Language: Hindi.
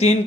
3